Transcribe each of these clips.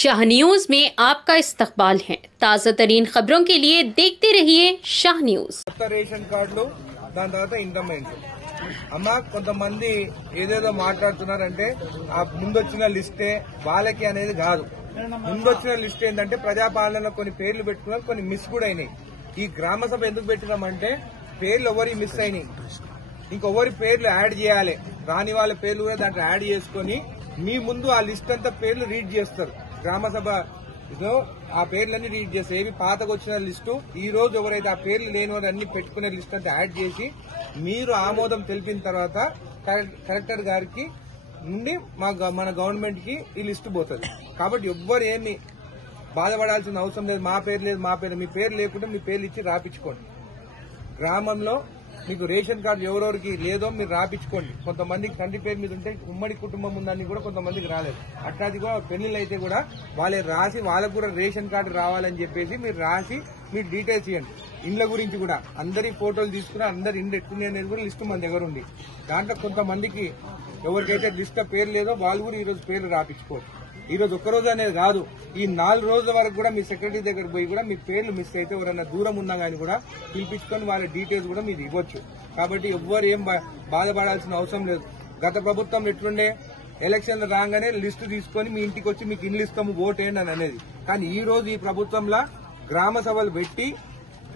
Shah news में आपका इस्तकबाल है। ताज़ा तरीन खबरों के लिए देखते रहिए शाह न्यूज। రేషన్ కార్డులు దాని తర్వాత ఇంటర్మెంట్ అమ్మ కొంతమంది ఏదేదో మాట్లాడుతున్నారంటే ఆ ముందొచ్చిన లిస్టే వాళ్ళకి అనేది కాదు. ముందొచ్చిన లిస్ట్ ఏంటంటే ప్రజాపాలనలో కొన్ని పేర్లు పెట్టుకున్నారు, కొన్ని మిస్ కూడా అయినాయి. ఈ గ్రామ సభ ఎందుకు పెట్టినామంటే పేర్లు ఎవరి మిస్ అయినాయి, ఇంకొవరి పేర్లు యాడ్ చేయాలి, రాని వాళ్ళ పేర్లు కూడా దాంట్లో యాడ్ చేసుకుని మీ ముందు ఆ లిస్ట్ అంతా పేర్లు రీడ్ చేస్తారు. గ్రామ సభ ఆ పేర్లన్నీ రీడ్ చేస్తారు. ఏవి పాతకు వచ్చిన లిస్టు ఈ రోజు ఎవరైతే ఆ పేర్లు లేని వారు అన్ని పెట్టుకునే లిస్ట్ అంతా యాడ్ చేసి మీరు ఆమోదం తెలిపిన తర్వాత కలెక్టర్ గారికి నుండి మన గవర్నమెంట్ కి ఈ లిస్టు పోతుంది. కాబట్టి ఎవ్వరు ఏమి బాధపడాల్సిన అవసరం లేదు. మా పేరు లేదు, మా పేరు, మీ పేరు లేకుంటే మీ పేర్లు ఇచ్చి రాపించుకోండి. గ్రామంలో మీకు రేషన్ కార్డు ఎవరెవరికి లేదో మీరు రాపించుకోండి. కొంతమందికి తండ్రి పేరు మీద ఉంటే ఉమ్మడి కుటుంబం ఉందని కూడా కొంతమందికి రాలేదు. అట్లాది కూడా పెళ్లిళ్ళు అయితే కూడా వాళ్ళే రాసి వాళ్ళకు కూడా రేషన్ కార్డు రావాలని చెప్పేసి మీరు రాసి మీరు డీటెయిల్స్ ఇవ్వండి. ఇండ్ల గురించి కూడా అందరి ఫోటోలు తీసుకుని అందరి ఇండ్లు ఎట్లుంది అనేది కూడా లిస్టు మన దగ్గర ఉంది. దాంట్లో కొంతమందికి ఎవరికైతే లిస్ట్ పేరు లేదో వాళ్ళు కూడా ఈ రోజు పేర్లు రాపించుకోవచ్చు. ఈ రోజు ఒక్కరోజు అనేది కాదు, ఈ 4 రోజుల వరకు కూడా మీ సెక్రటరీ దగ్గర పోయి కూడా మీ పేర్లు మిస్ అయితే ఎవరైనా దూరం ఉన్నా కానీ కూడా పిలిపించుకొని వాళ్ళ డీటెయిల్స్ కూడా మీరు ఇవ్వచ్చు. కాబట్టి ఎవ్వరు ఏం బాధపడాల్సిన అవసరం లేదు. గత ప్రభుత్వం ఎట్లుండే ఎలక్షన్లు రాగానే లిస్టు తీసుకొని మీ ఇంటికి వచ్చి మీకు ఇల్లు ఇస్తాము ఓటేయండి అని అనేది. కానీ ఈ రోజు ఈ ప్రభుత్వంలో గ్రామ సభలు పెట్టి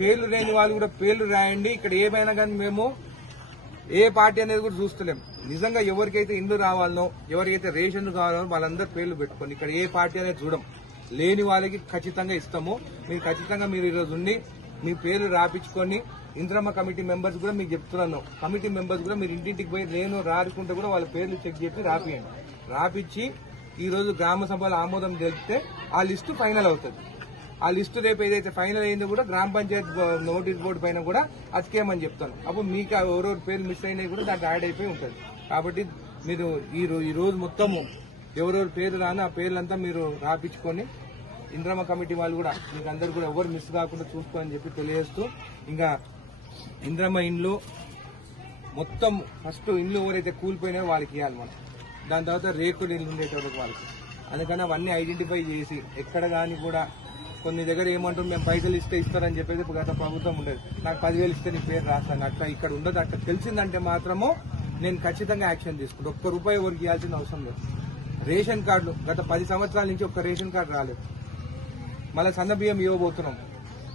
పేర్లు లేని వాళ్ళు కూడా పేర్లు రాయండి, ఇక్కడ ఏమైనా కానీ మేము ఏ పార్టీ అనేది కూడా చూస్తలేం. నిజంగా ఎవరికైతే ఇండ్లు రావాలనో ఎవరికైతే రేషన్ కావాలనో వాళ్ళందరూ పేర్లు పెట్టుకోండి. ఇక్కడ ఏ పార్టీ అనేది చూడం. లేని వాళ్ళకి ఖచ్చితంగా ఇస్తాము. మీరు ఖచ్చితంగా మీరు ఈరోజు ఉండి మీ పేర్లు రాపించుకొని ఇంద్రమ్మ కమిటీ మెంబర్స్ కూడా మీకు చెప్తున్నాను, కమిటీ మెంబర్స్ కూడా మీరు ఇంటింటికి పోయి లేను రాకుంటే కూడా వాళ్ళ పేర్లు చెక్ చేసి రాపియండి. రాపిచ్చి ఈ రోజు గ్రామ సభలో ఆమోదం తెలిపితే ఆ లిస్టు ఫైనల్ అవుతుంది. ఆ లిస్టు రేపు ఏదైతే ఫైనల్ అయిందో కూడా గ్రామ పంచాయతీ నోటీస్ బోర్డు పైన కూడా అతికేయమని చెప్తాను. అప్పుడు మీకు ఎవరెవరి పేర్లు మిస్ అయినాయి కూడా దాంట్లో యాడ్ అయిపోయి ఉంటుంది. కాబట్టి మీరు ఈ రోజు మొత్తము ఎవరెవరి పేరు రాని ఆ పేర్లంతా మీరు రాపించుకొని ఇంద్రమ్మ కమిటీ వాళ్ళు కూడా మీకు అందరు కూడా ఎవరు మిస్ కాకుండా చూసుకోని చెప్పి తెలియజేస్తూ, ఇంకా ఇంద్రమ్మ ఇండ్లు మొత్తం ఫస్ట్ ఇండ్లు ఎవరైతే కూలిపోయినాయో వాళ్ళకి ఇవ్వాలి మనం. దాని తర్వాత రేకుడు ఇల్లు ఉండేటోళ్ళకి వాళ్ళకి. అందుకని అవన్నీ ఐడెంటిఫై చేసి ఎక్కడ కానీ కూడా కొన్ని దగ్గర ఏమంటారు మేము పైసలు ఇస్తే ఇస్తారని చెప్పేసి గత ప్రభుత్వం ఉండేది. నాకు 10,000 ఇస్తే నీ పేరు రాస్తాను, అట్లా ఇక్కడ ఉండదు. అట్లా తెలిసిందంటే మాత్రము నేను ఖచ్చితంగా యాక్షన్ తీసుకుంటాను. ఒక్క రూపాయి ఎవరికి ఇవ్వాల్సిన అవసరం లేదు. రేషన్ కార్డులు గత 10 సంవత్సరాల నుంచి ఒక్క రేషన్ కార్డు రాలేదు. మళ్ళీ సన్న బియ్యం ఇవ్వబోతున్నాం.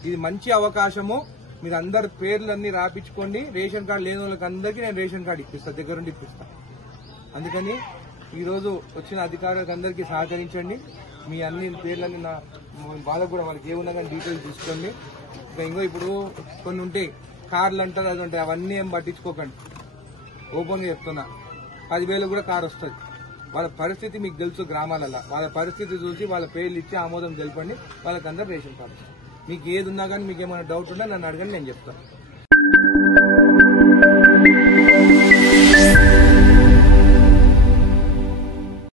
ఇది మంచి అవకాశము. మీరు అందరు పేర్లన్నీ రాపించుకోండి. రేషన్ కార్డు లేని వాళ్ళకి అందరికీ నేను రేషన్ కార్డు ఇప్పిస్తాను, దగ్గరుండి ఇప్పిస్తాను. అందుకని ఈ రోజు వచ్చిన అధికారులకు అందరికీ సహకరించండి. మీ అన్ని పేర్లన్నీ నా వాళ్ళకు కూడా వాళ్ళకి ఏమున్నా కానీ డీటెయిల్స్ తీసుకోండి. ఇంకో ఇప్పుడు కొన్ని ఉంటాయి కార్లు అంటారు, అది ఉంటాయి, అవన్నీ ఏం పట్టించుకోకండి. ఓపెన్గా చెప్తున్నా, 10,000 కూడా కారు వస్తుంది. వాళ్ళ పరిస్థితి మీకు తెలుసు. గ్రామాలలో వాళ్ళ పరిస్థితి చూసి వాళ్ళ పేర్లు ఇచ్చి ఆమోదం తెలపండి. వాళ్ళకందరూ రేషన్ కార్డు. మీకు ఏది ఉన్నా కానీ మీకు ఏమైనా డౌట్ ఉన్నా నన్ను అడగండి, నేను చెప్తాను.